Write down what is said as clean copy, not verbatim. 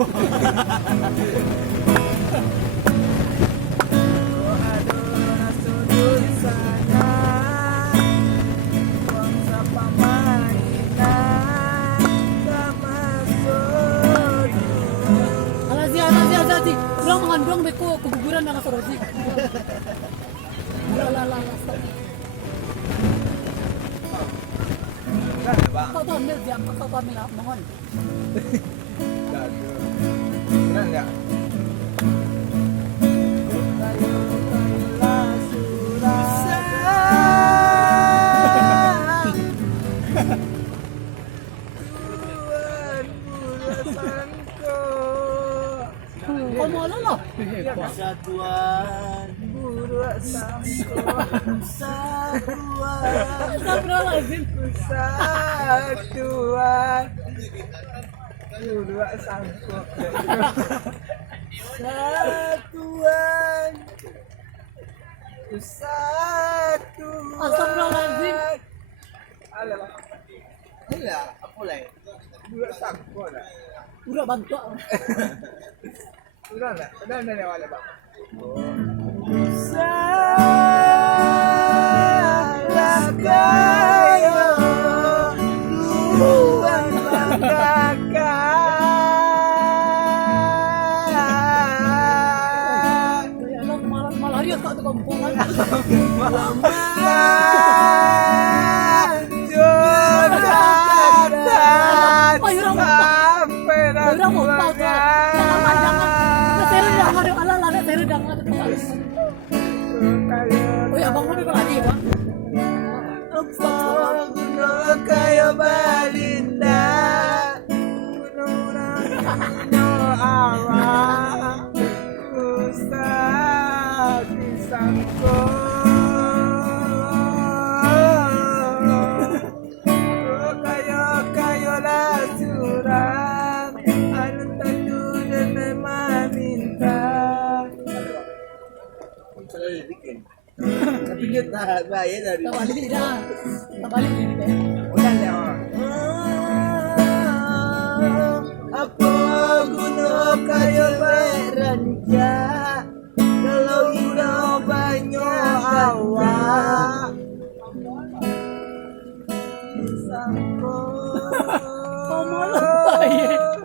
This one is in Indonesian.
Alazi, kurang mengandung beko keguguran dengan Soroji. Kau tuh ambil dia, kau tuh ambil mohon. Benar nggak? Kau mau lah? Persatuan buruh sangko, persatuan, Astagfirullahaladzim. persatuan buruh sangko, persatuan, persatuan. Astagfirullahaladzim. Alah, alah, apa lagi? Buruh sangko lah. Udah bantu. Udah wala bang. Salah kayo luang banggakan. Malah dia tak ada kampungan. Oh ya bang, mau lagi bang. Gunung kayo Balinda, gunung awa, Ustaz disangko. Kayo lah curang, anu tadu dan meminta. Tapi dia tak bayar dari. Tak balik dah. Tak balik ini deh. Udah lewat. Apa guna kayo beranja kalau udah banyak awak. Sangko. Kau malah bayar.